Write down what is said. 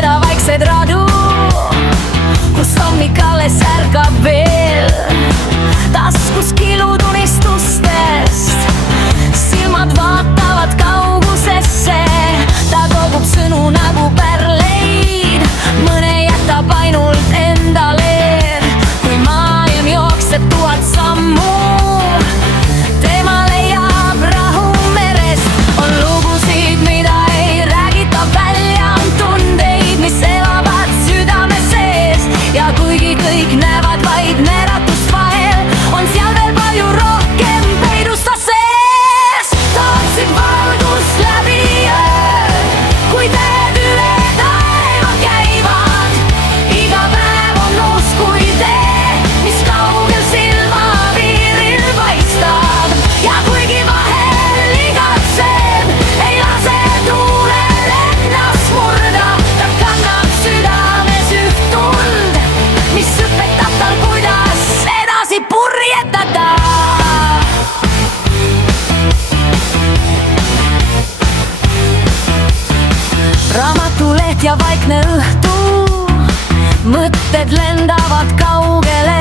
mööda vaikseid radu, kus hommik alles ärkab veel. Taskus kilud unistustest, silmad vaatavad kaugusesse. Ta kogub sõnu nagu pärleid, mõne jätab ainult endale. Kui maailm jookseb 1000 sammu, tema leiab rahu merest. On lugusid, mida ei räägita välja, on tundeid, mis elavad südame sees. Ja kuigi kõik näevad vaid neratust vahel, on seal veel palju rohkem peidus ta sees. Ta otsib valgust läbi öö, kui teed üle taeva käivad. Iga päev on uus kui tee, mis kaugel silmapiiril paistab. Ja kuigi vahel igatseb, ei lase tuulel ennast murda. Ta kannab südames üht tuld, mis õpetab tal, kuidas edasi purjetada. Raamatuleht ja vaikne õhtu, mõtted lendavad kaugele.